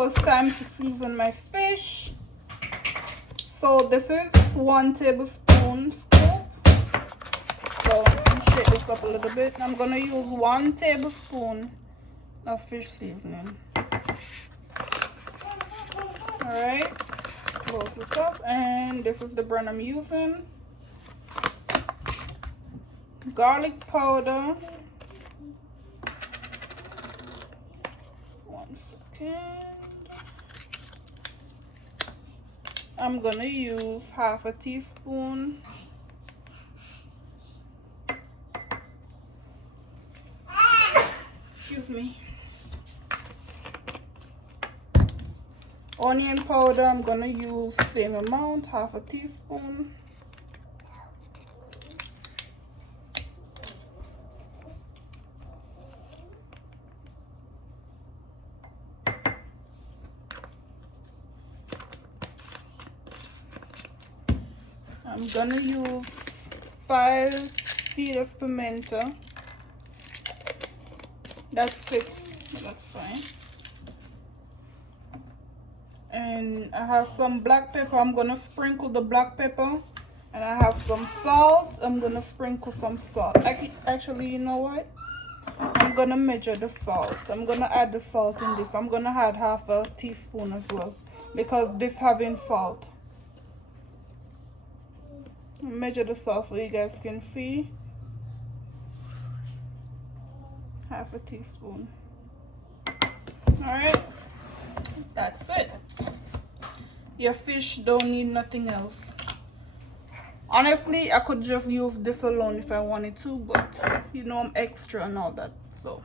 So it's time to season my fish. So this is 1 tablespoon scoop. So let me shake this up a little bit. I'm gonna use 1 tablespoon of fish seasoning. Alright, close this up, and this is the brand I'm using. Garlic powder. 1 second. I'm gonna use 1/2 teaspoon. Excuse me. Onion powder, I'm gonna use same amount, 1/2 teaspoon. I'm gonna use 5 seeds of pimento. That's 6, but that's fine. And I have some black pepper. I'm gonna sprinkle the black pepper. And I have some salt. I'm gonna sprinkle some salt. Actually, you know what? I'm gonna measure the salt. I'm gonna add the salt in this. I'm gonna add 1/2 teaspoon as well, because this having salt. Measure the salt so you guys can see. 1/2 teaspoon. Alright, that's it. Your fish don't need nothing else. Honestly, I could just use this alone if I wanted to, but you know I'm extra and all that. So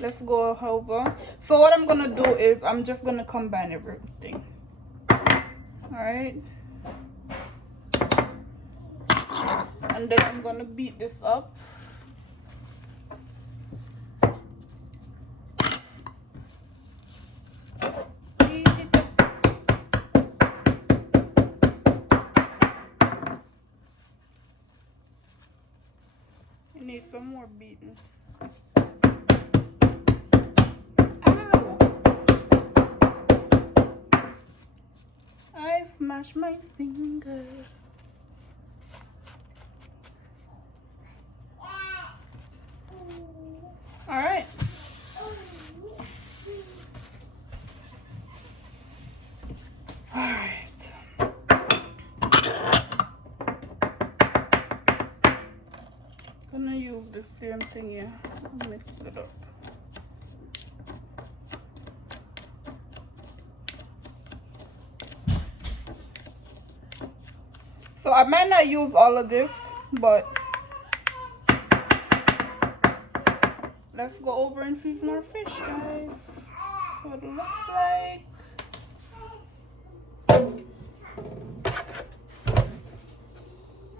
let's go over. So what I'm gonna do is I'm just gonna combine everything. Alright. And then I'm gonna beat this up. Beat it up. I need some more beating. Ow! I smashed my finger. All right. All right. Gonna use the same thing here. Mix it up. So I might not use all of this, but let's go over and season our fish, guys. What it looks like.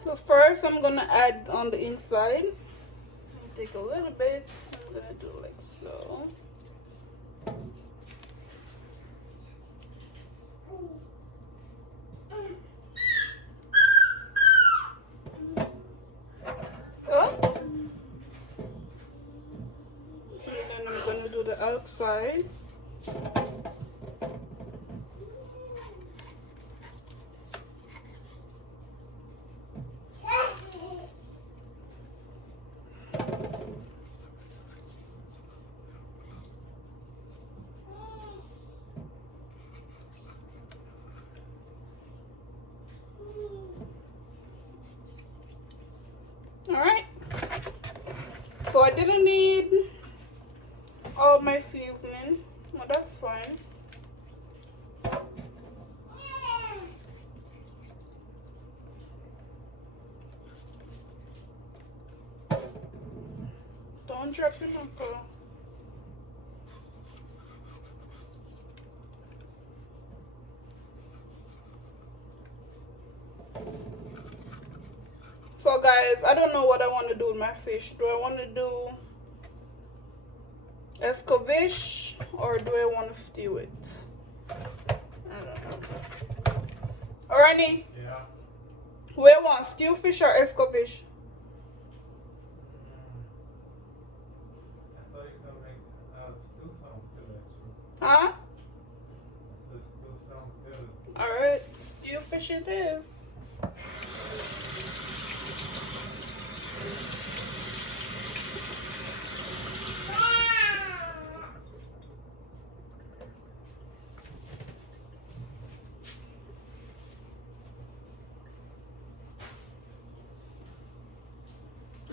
So first I'm gonna add on the inside. Take a little bit. I'm gonna do like so. Oh. And then I'm gonna do the outside. Alright, so I didn't need all my seasoning, well that's fine. Don't drop your knuckle. So guys, I don't know what I want to do with my fish. Do I want to do escovitch or do I want to stew it? I don't know. Alrighty. Yeah. Where want stew fish or escovitch? I thought you could make stew some too, actually. Huh? Alright, stew fish it is.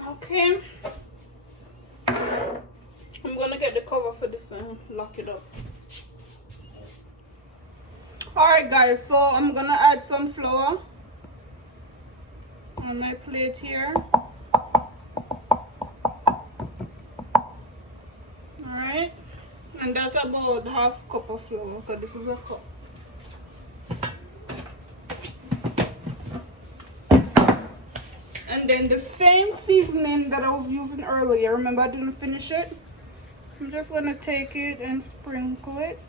Okay, I'm gonna get the cover for this and lock it up. Alright guys, so I'm gonna add some flour on my plate here. Alright, and that's about half cup of flour because this is a cup. And then the same seasoning that I was using earlier, remember I didn't finish it? I'm just gonna take it and sprinkle it.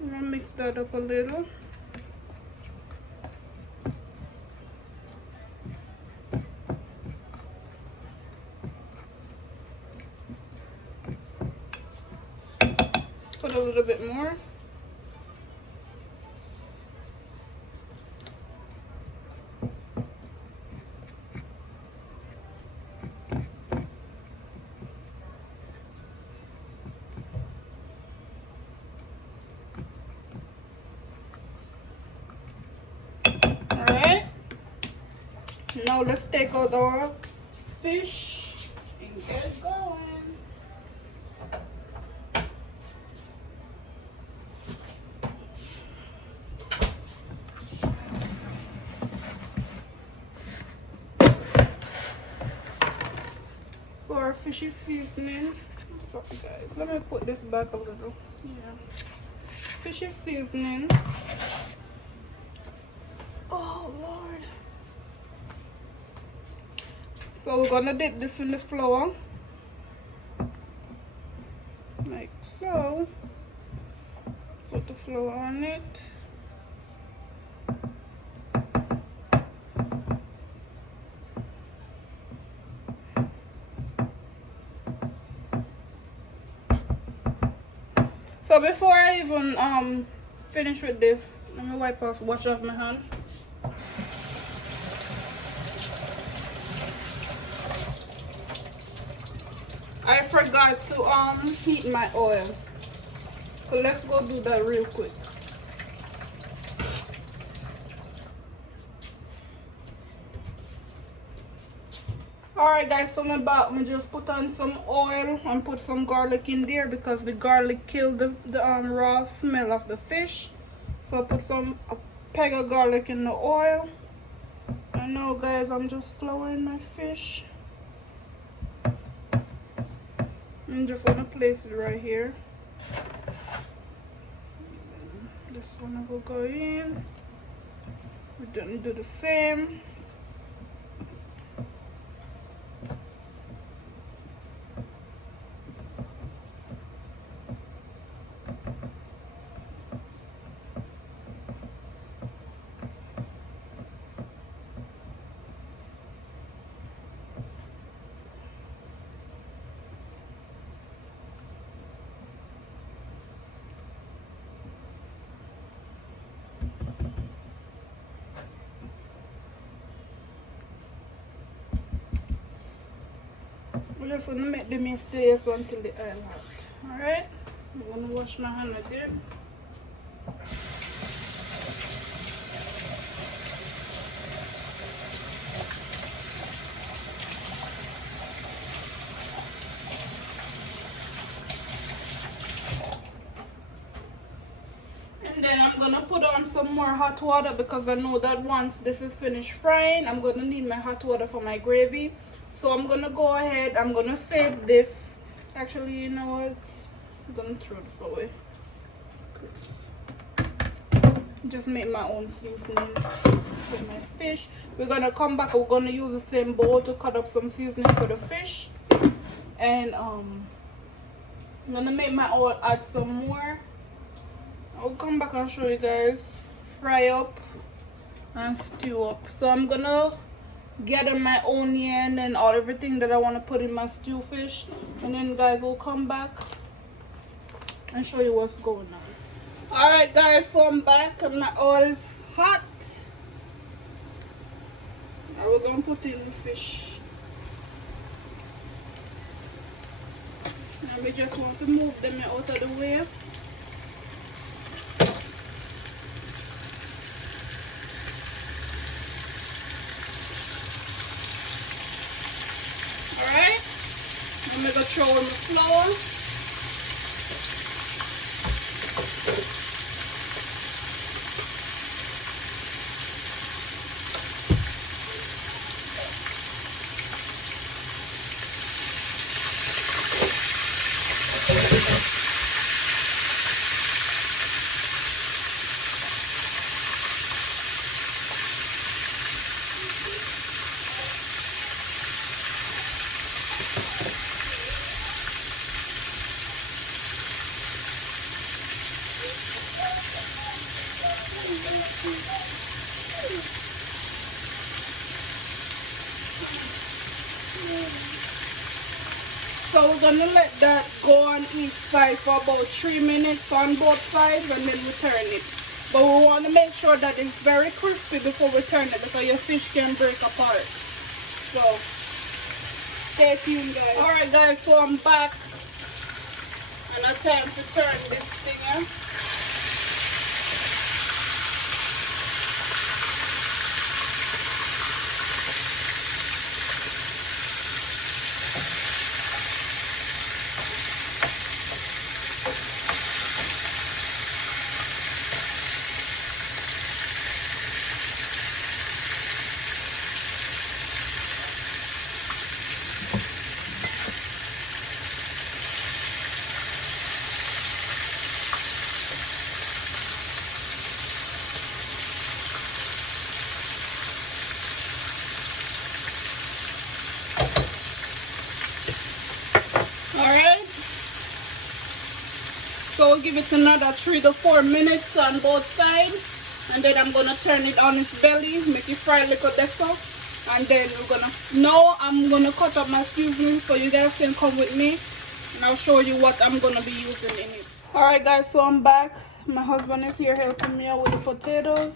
I'm gonna mix that up a little. Put a little bit more. Alright. Now let's take out our fish and get going. For our fishy seasoning, sorry guys, let me put this back a little. Yeah, fishy seasoning. Oh Lord. So we're gonna dip this in the flour, like so. Put the flour on it. So before I even finish with this, let me wash off my hand. I forgot to heat my oil. So let's go do that real quick. Alright guys, so I'm about to just put on some oil and put some garlic in there because the garlic killed the raw smell of the fish. So I put a peg of garlic in the oil. And now guys, I'm just flouring my fish. I'm just gonna place it right here. This one will go in. We're gonna do the same. We're just gonna make the meat stay until the oil hot. Alright? I'm gonna wash my hand again. And then I'm gonna put on some more hot water because I know that once this is finished frying, I'm gonna need my hot water for my gravy. So I'm gonna go ahead, I'm gonna save this. Actually, you know what? I'm gonna throw this away. Just make my own seasoning for my fish. We're gonna come back, we're gonna use the same bowl to cut up some seasoning for the fish. And I'm gonna make my oil, add some more. I'll come back and show you guys. Fry up and stew up. So I'm gonna gather my onion and all everything that I want to put in my stew fish, and then guys we'll come back and show you what's going on. Alright guys, so I'm back and my oil is hot. Now we're gonna put in the fish. Now we just want to move them out of the way. Alright, I'm going to throw in the flour. So we're gonna let that go on each side for about 3 minutes on both sides, and then we turn it. But we want to make sure that it's very crispy before we turn it, because your fish can break apart. So stay tuned guys. Alright guys, so I'm back and it's time to turn this thing on. Alright, so we'll give it another 3 to 4 minutes on both sides, and then I'm gonna turn it on its belly, make it fry a little better, and then I'm gonna cut up my seasoning so you guys can come with me and I'll show you what I'm gonna be using in it. Alright guys, so I'm back. My husband is here helping me out with the potatoes,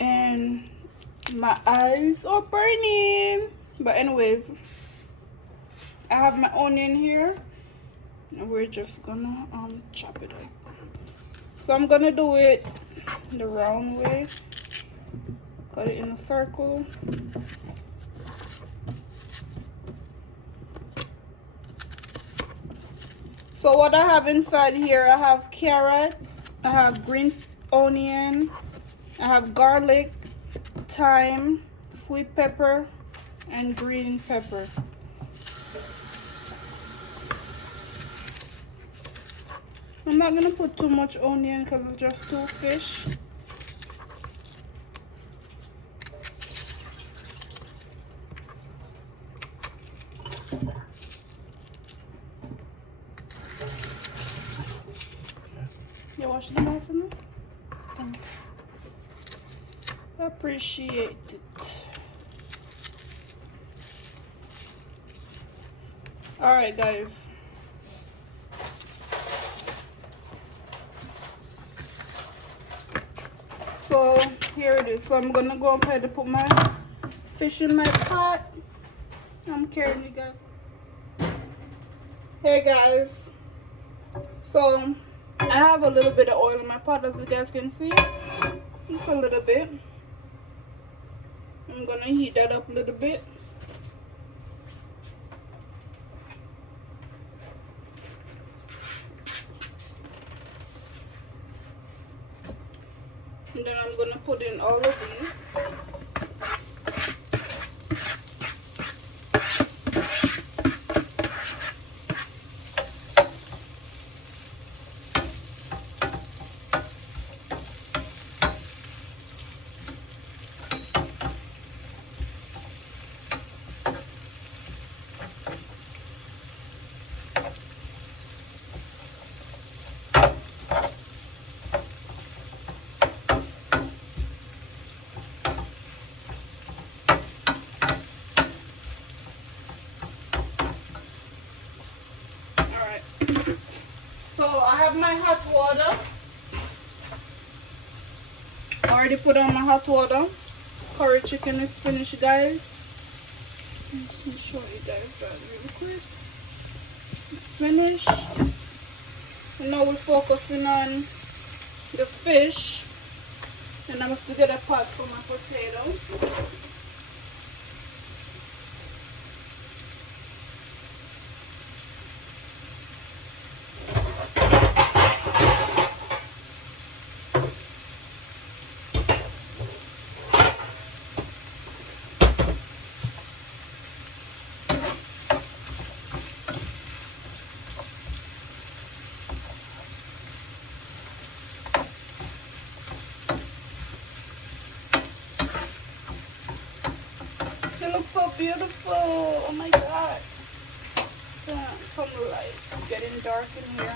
and my eyes are burning, but anyways, I have my onion here, and we're just gonna chop it up. So I'm gonna do it the round way, cut it in a circle. So what I have inside here, I have carrots, I have green onion, I have garlic, thyme, sweet pepper, and green pepper. I'm not gonna put too much onion because it's just 2 fish. You wash the knife for me? Thanks. Appreciate it. Alright guys. So here it is. So I'm gonna go ahead and put my fish in my pot. I'm carrying you guys. Hey guys. So I have a little bit of oil in my pot, as you guys can see. Just a little bit. I'm gonna heat that up a little bit. And then I'm gonna put in all of these. So I have my hot water. I already put on my hot water. Curry chicken is finished, guys. Let me show you guys that real quick. It's finished. And now we're focusing on the fish. And I'm going to get a pot for my potato. It looks so beautiful. Oh my god. Some lights getting dark in here.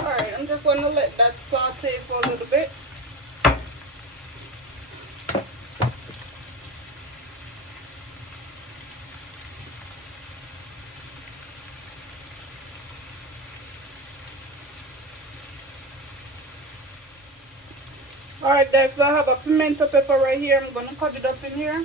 Alright, I'm just going to let that saute for a little bit. Alright guys, so I have a pimento pepper right here. I'm going to cut it up in here.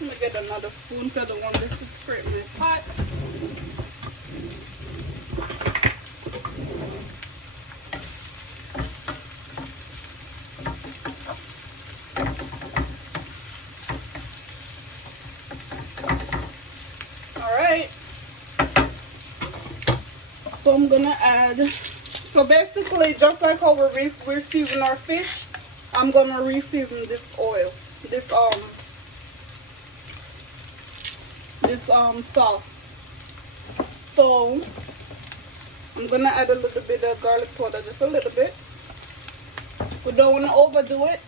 Let me get another spoon because I don't want this to scrape my pot. Alright. So I'm gonna add, so basically just like how we're seasoning our fish, I'm gonna re-season this oil, this sauce. So I'm gonna add a little bit of garlic powder, just a little bit. We don't want to overdo it.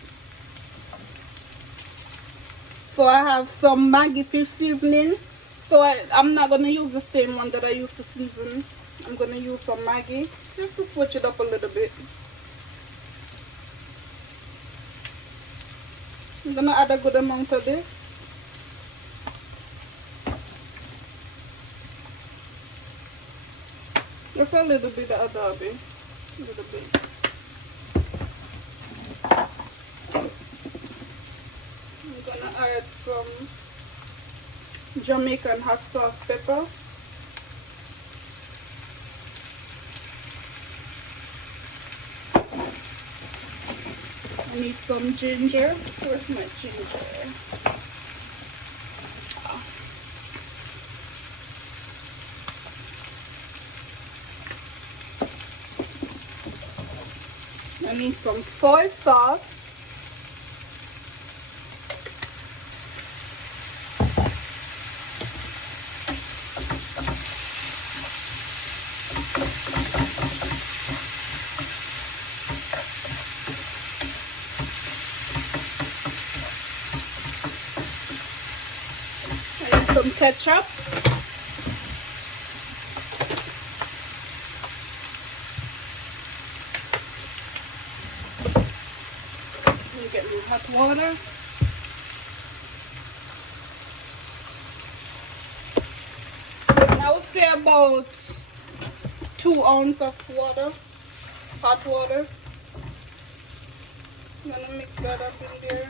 So I have some Maggi fish seasoning. So I'm not gonna use the same one that I used to season. I'm gonna use some Maggi just to switch it up a little bit. I'm gonna add a good amount of this. Just a little bit of adobe. A little bit. I'm gonna add some Jamaican hot sauce pepper. I need some ginger. Where's my ginger? I need some soy sauce. I need some ketchup. Get me hot water. And I would say about 2 ounces of water, hot water. I'm gonna mix that up in there.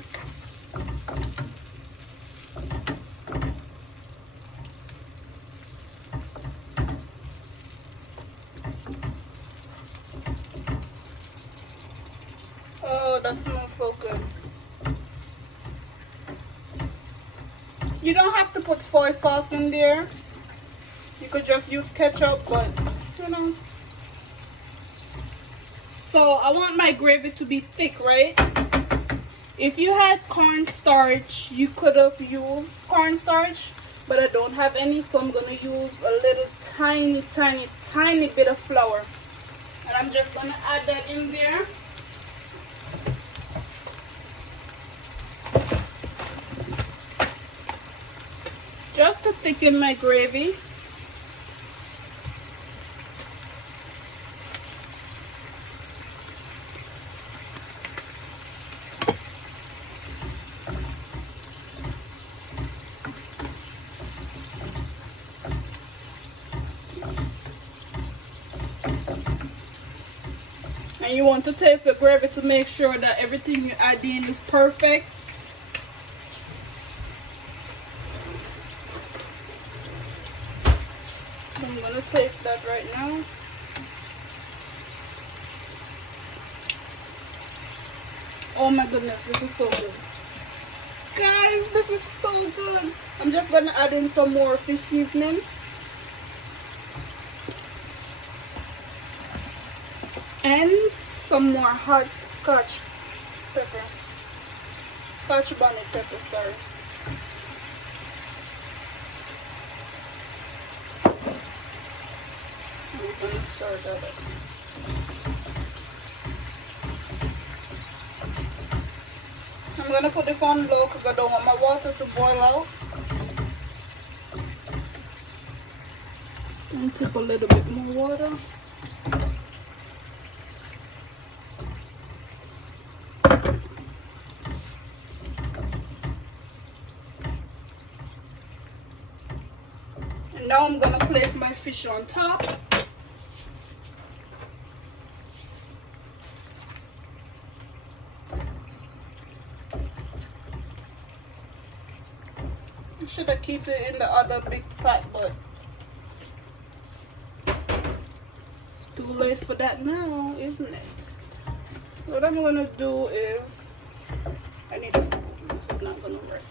Oh, that smells so good. You don't have to put soy sauce in there. You could just use ketchup, but you know. So I want my gravy to be thick, right? If you had cornstarch, you could have used cornstarch, but I don't have any, so I'm gonna use a little tiny bit of flour. And I'm just gonna add that in there. Just to thicken my gravy. And you want to taste the gravy to make sure that everything you add in is perfect. I'm gonna taste that right now. Oh my goodness, this is so good. Guys, this is so good. I'm just gonna add in some more fish seasoning. And some more hot scotch pepper. Scotch bonnet pepper, sorry. I'm gonna stir that up. I'm gonna put this on low because I don't want my water to boil out. And tip a little bit more water. And now I'm gonna place my fish on top. I should have kept it in the other big pot, but it's too late for that now, isn't it? What I'm gonna do is, I need a spoon. This is not gonna work.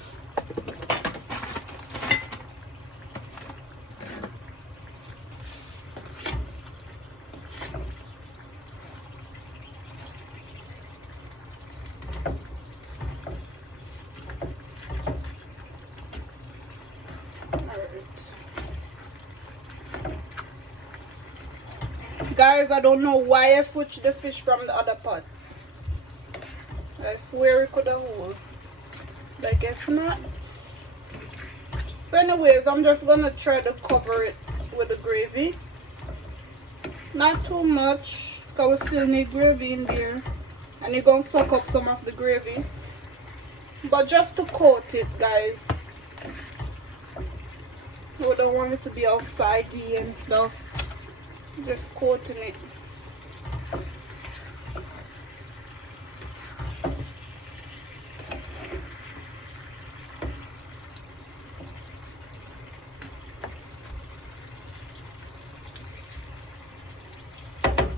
Guys, I don't know why I switched the fish from the other pot. I swear it could have hold. Like if not. So anyways, I'm just gonna try to cover it with the gravy. Not too much, because we still need gravy in there. And you're gonna suck up some of the gravy. But just to coat it, guys. We don't want it to be all saggy and stuff. Just coating it.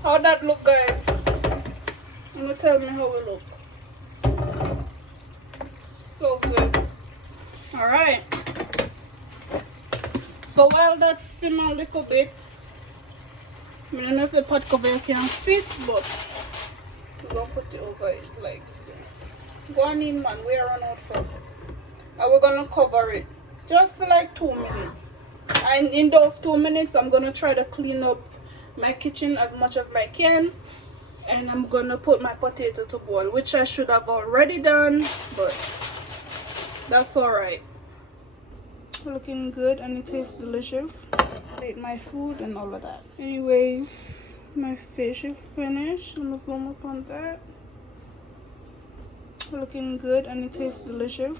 How that look, guys? You gonna tell me how it look. So good. Alright. So while that's simmer a little bit, I don't know if the pot cover can fit, but we're gonna put it over it like so. Go on in, man, we are run out from. And we're gonna cover it just for like 2 minutes. And in those 2 minutes, I'm gonna try to clean up my kitchen as much as I can. And I'm gonna put my potato to boil, which I should have already done, but that's alright. Looking good and it tastes delicious. I ate my food and all of that. Anyways, my fish is finished. I'm gonna zoom up on that. Looking good and it tastes delicious.